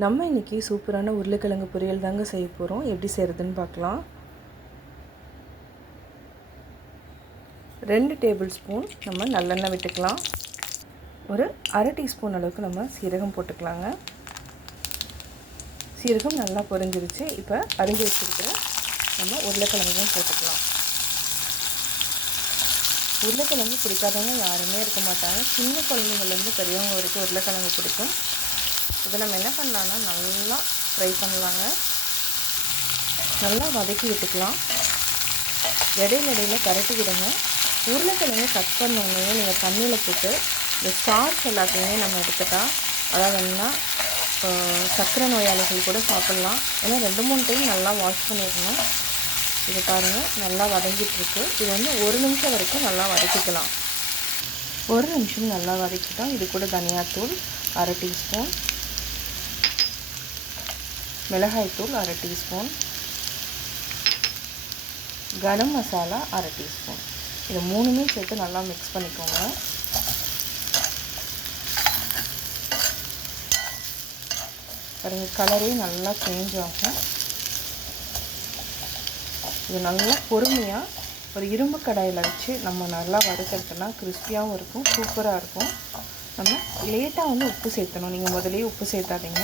நம்ம இன்றைக்கி சூப்பரான உருளைக்கிழங்கு பொரியல் தாங்க செய்ய போகிறோம் எப்படி செய்கிறதுன்னு பார்க்கலாம். ரெண்டு டேபிள் ஸ்பூன் நம்ம நல்லெண்ணெய் விட்டுக்கலாம். ஒரு அரை டீஸ்பூன் அளவுக்கு நம்ம சீரகம் போட்டுக்கலாங்க. சீரகம் நல்லா பொரிஞ்சிருச்சு. இப்போ அரிஞ்சு வச்சுருக்கிற நம்ம உருளைக்கிழங்கும் போட்டுக்கலாம். உருளைக்கிழங்கு பிடிக்காதவங்க யாருமே இருக்க மாட்டாங்க. சின்ன குழந்தைங்கள்லேருந்து பெரியவங்க வரைக்கும் உருளைக்கிழங்கு பிடிக்கும். இதை நம்ம என்ன பண்ணலான்னா நல்லா ஃப்ரை பண்ணலாங்க. நல்லா வதக்கி விட்டுக்கலாம். இடையில இடையில கரட்டி விடுங்க. உருளைக்கிழங்கு கட் பண்ணோடனே நீங்கள் தண்ணியில் போட்டு இந்த ஸ்டார்ச் எல்லாத்தையுமே நம்ம எடுத்துட்டால் அதாவது என்னன்னா சர்க்கரை நோயாளிகள் கூட சாப்பிட்லாம். ஏன்னா ரெண்டு மூணு டைம் நல்லா வாஷ் பண்ணிடணும். இது பாருங்கள் நல்லா வதங்கிட்டுருக்கு இது வந்து ஒரு நிமிஷம் வரைக்கும் நல்லா வதக்கிக்கலாம். ஒரு நிமிஷம் நல்லா வதக்கிட்டோம் இது கூட தனியாத்தூள் அரை டீஸ்பூன் மிளகாய்த்தூள் அரை டீஸ்பூன். கரம் மசாலா அரை டீஸ்பூன். இது மூணுமே சேர்த்து நல்லா மிக்ஸ் பண்ணிக்கோங்க. பாருங்க கலரே நல்லா சேஞ்ச் ஆகும். இது நல்லா பொறுமையாக ஒரு இரும்பு கடாயில் வச்சு நம்ம நல்லா வறுக்கிறதுனா கிறிஸ்பியாகவும் இருக்கும் சூப்பராக இருக்கும். நம்ம லேட்டாக வந்து உப்பு சேர்த்தணும். நீங்கள் முதலே உப்பு சேர்த்தாதீங்க.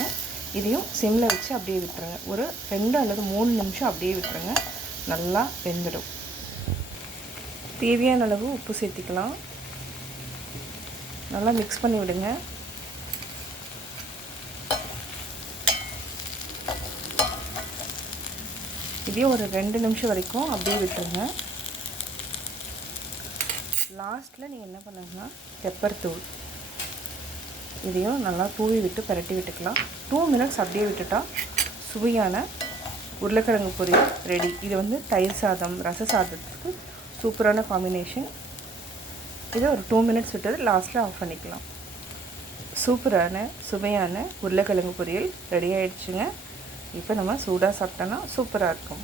இதையும் சிம்மில் வச்சு அப்படியே விட்டுருங்க. ஒரு ரெண்டு அல்லது மூணு நிமிஷம் அப்படியே விட்டுருங்க. நல்லா வெந்துடும். தேவையான அளவு உப்பு சேர்த்திக்கலாம். நல்லா மிக்ஸ் பண்ணி விடுங்க. இதையும் ஒரு ரெண்டு நிமிஷம் வரைக்கும் அப்படியே விட்டுருங்க. லாஸ்ட்டில் நீங்கள் என்ன பண்ணுங்கன்னா பெப்பர் தூள். இதையும் நல்லா தூவி விட்டு பரட்டி விட்டுக்கலாம். டூ மினிட்ஸ் அப்படியே விட்டுட்டா சுவையான உருளைக்கிழங்கு பொரியல் ரெடி இது வந்து தயிர் சாதம் ரச சாதத்துக்கு சூப்பரான காம்பினேஷன் இதை ஒரு டூ மினிட்ஸ் விட்டது லாஸ்ட்டில் ஆஃப் பண்ணிக்கலாம். சூப்பரான சுவையான உருளைக்கிழங்கு பொரியல் ரெடி ஆகிடுச்சுங்க இப்போ நம்ம சூடாக சாப்பிட்டோன்னா சூப்பராக இருக்கும்.